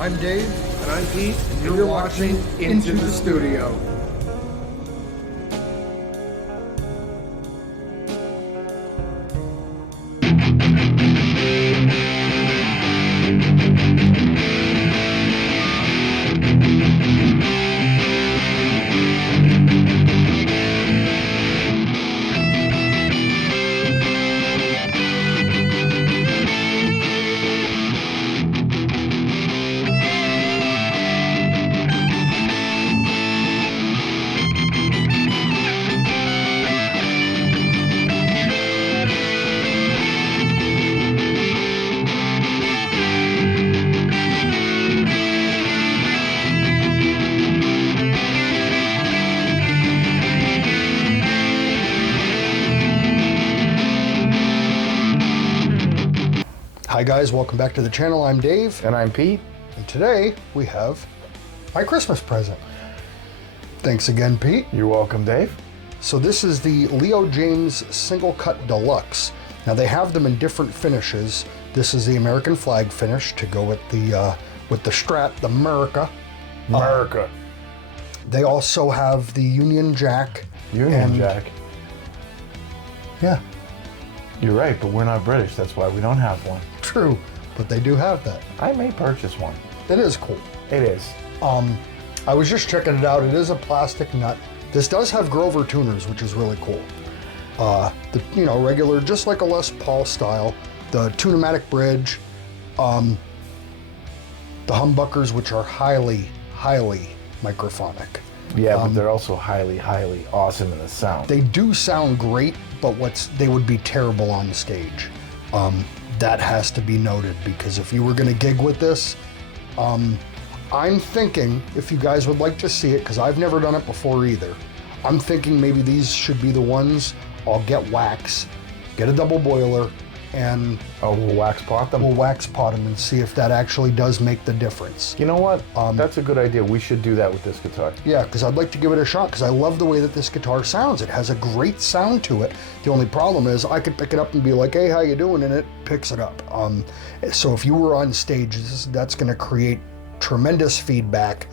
I'm Dave. And I'm Pete, And you're watching Into the Studio. Hi guys, welcome back to the channel. I'm Dave. And I'm Pete. And today we have my Christmas present. Thanks again, Pete. You're welcome, Dave. So this is the Leo Jaymz Single Cut Deluxe. Now they have them in different finishes. This is the American flag finish to go with the Strat, the America. They also have the Union Jack. Union Jack. Yeah. You're right, but we're not British. That's why we don't have one. True, but they do have that. I may purchase one. It is cool. It is. I was just checking it out. It is a plastic nut. This does have Grover tuners, which is really cool. The regular, just like a Les Paul style. The Tunematic bridge, the humbuckers, which are highly microphonic. Yeah, but they're also highly awesome in the sound. They do sound great, but they would be terrible on stage. That has to be noted, because if you were going to gig with this, I'm thinking, if you guys would like to see it, because I've never done it before either, I'm thinking maybe these should be the ones. I'll get wax, get a double boiler, and we'll wax pot them? We'll wax pot them and see if that actually does make the difference. You know what? That's a good idea. We should do that with this guitar. Yeah, because I'd like to give it a shot, because I love the way that this guitar sounds. It has a great sound to it. The only problem is I could pick it up and be like, hey, how you doing? And it picks it up. So if you were on stage, that's going to create tremendous feedback.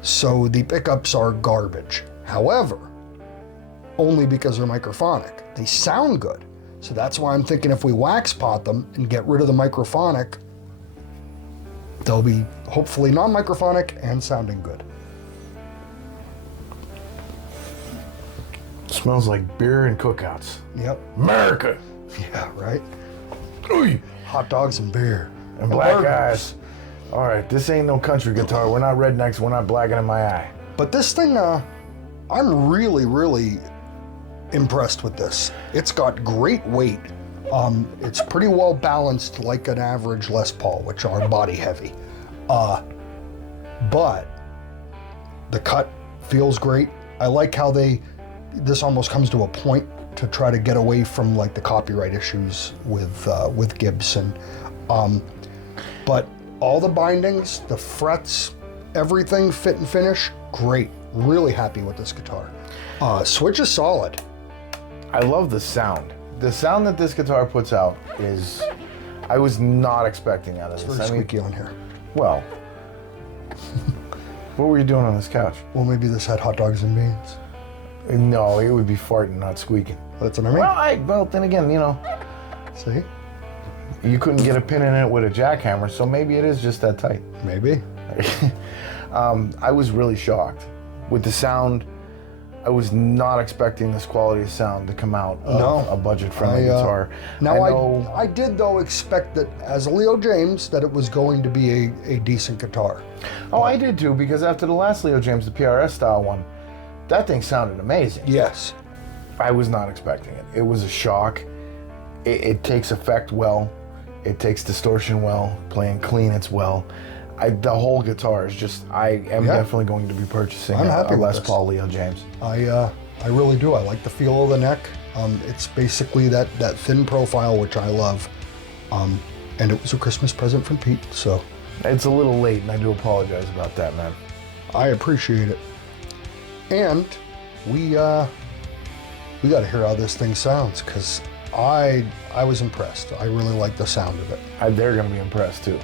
So the pickups are garbage. However, only because they're microphonic. They sound good. So that's why I'm thinking if we wax pot them and get rid of the microphonic, they'll be hopefully non-microphonic and sounding good. Smells like beer and cookouts. Yep. America! Yeah, right? Ooh. Hot dogs and beer. And black eyes. All right, this ain't no country guitar. We're not rednecks. We're not blacking in my eye. But this thing, I'm really impressed with this. It's got great weight. It's pretty well balanced like an average Les Paul, which are body heavy. But the cut feels great. I like how this almost comes to a point to try to get away from like the copyright issues with Gibson. But all the bindings, the frets, everything fit and finish, great. Really happy with this guitar. Switch is solid. I love the sound. The sound that this guitar puts out is, I was not expecting out of this. It's very squeaky on here. Well, what were you doing on this couch? Well, maybe this had hot dogs and beans. No, it would be farting, not squeaking. That's what I mean. Well, then again, See? You couldn't get a pin in it with a jackhammer, so maybe it is just that tight. Maybe. I was really shocked with the sound. I was not expecting this quality of sound to come out of a budget-friendly guitar. I did, though, expect that as a Leo Jaymz, that it was going to be a decent guitar. Oh, I did too, because after the last Leo Jaymz, the PRS style one, that thing sounded amazing. Yes. I was not expecting it. It was a shock. It takes effect well. It takes distortion well. Playing clean, it's well. The whole guitar is just, I am definitely going to be purchasing a Les Paul Leo Jaymz. I really do. I like the feel of the neck. It's basically that thin profile, which I love. And it was a Christmas present from Pete, so. It's a little late, and I do apologize about that, man. I appreciate it. And we got to hear how this thing sounds, because I was impressed. I really like the sound of it. They're going to be impressed, too.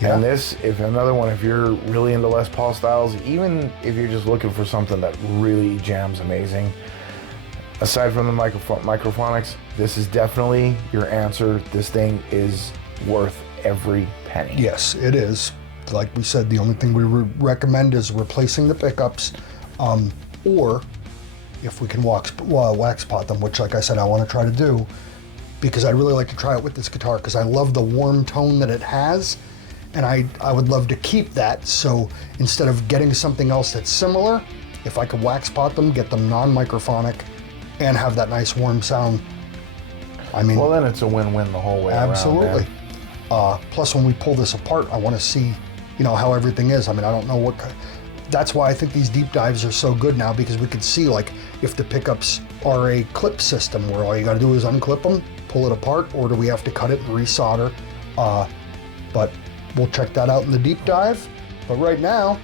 Yeah. And this, if another one, if you're really into Les Paul styles, even if you're just looking for something that really jams amazing, aside from the microphonics, this is definitely your answer. This thing is worth every penny. Yes, it is. Like we said, the only thing we recommend is replacing the pickups, or if we can wax pot them, which, like I said, I want to try to do, because I'd really like to try it with this guitar, because I love the warm tone that it has, and I would love to keep that. So instead of getting something else that's similar, if I could wax pot them, get them non-microphonic, and have that nice warm sound, I mean... Well, then it's a win-win the whole way around. Absolutely. Plus, when we pull this apart, I want to see, how everything is. I mean, I don't know what... That's why I think these deep dives are so good now, because we can see, like, if the pickups are a clip system where all you got to do is unclip them, pull it apart, or do we have to cut it and resolder? But we'll check that out in the deep dive. But right now,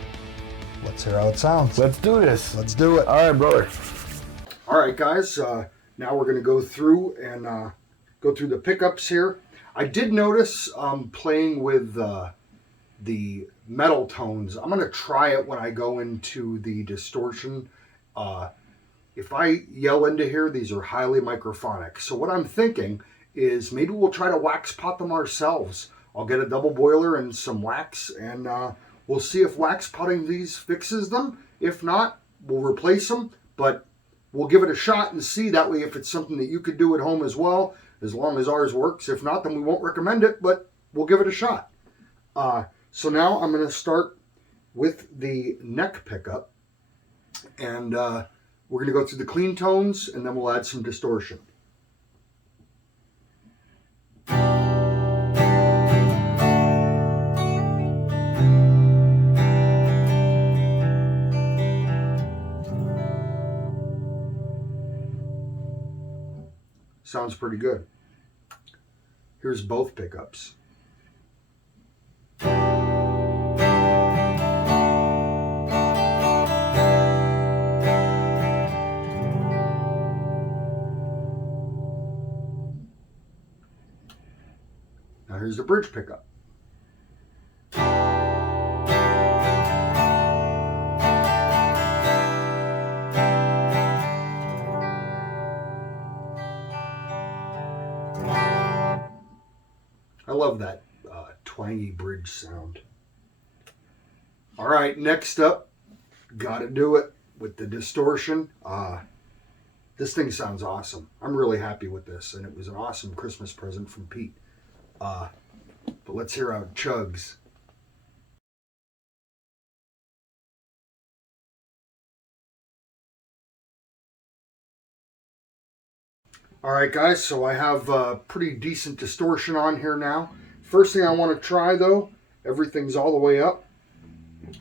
let's hear how it sounds. Let's do this. Let's do it. All right, brother. All right, guys. Now we're going to go through and go through the pickups here. I did notice playing with the metal tones. I'm going to try it when I go into the distortion. If I yell into here, these are highly microphonic. So what I'm thinking is maybe we'll try to wax pot them ourselves. I'll get a double boiler and some wax, and we'll see if wax potting these fixes them. If not, we'll replace them, but we'll give it a shot and see. That way, if it's something that you could do at home as well, as long as ours works. If not, then we won't recommend it, but we'll give it a shot. So now I'm going to start with the neck pickup, and we're going to go through the clean tones, and then we'll add some distortion. Sounds pretty good. Here's both pickups. Now here's the bridge pickup. I love that twangy bridge sound. All right, next up, gotta do it with the distortion. This thing sounds awesome. I'm really happy with this, and it was an awesome Christmas present from Pete. But let's hear how it chugs. All right, guys, so I have pretty decent distortion on here now. First thing I want to try, though, everything's all the way up. Can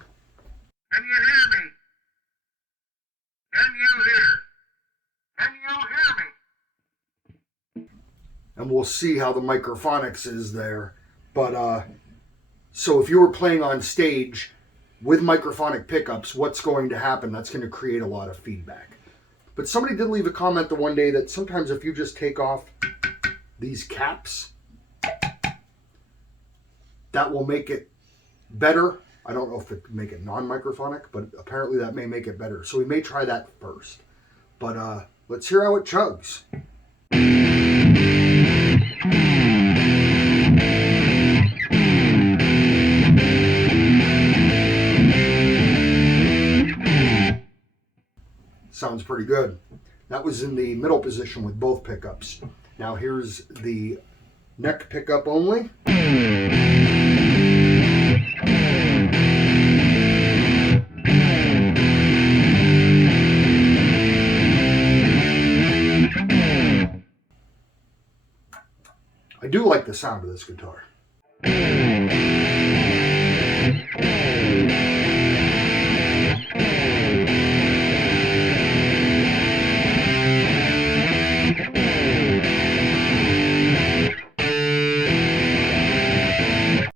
you hear me? Can you hear? Can you hear me? And we'll see how the microphonics is there. But, so if you were playing on stage with microphonic pickups, what's going to happen? That's going to create a lot of feedback. But somebody did leave a comment the one day that sometimes if you just take off these caps, that will make it better. I don't know if it can make it non-microphonic, but apparently that may make it better. So we may try that first. But let's hear how it chugs. Sounds pretty good. That was in the middle position with both pickups. Now here's the neck pickup only. I do like the sound of this guitar.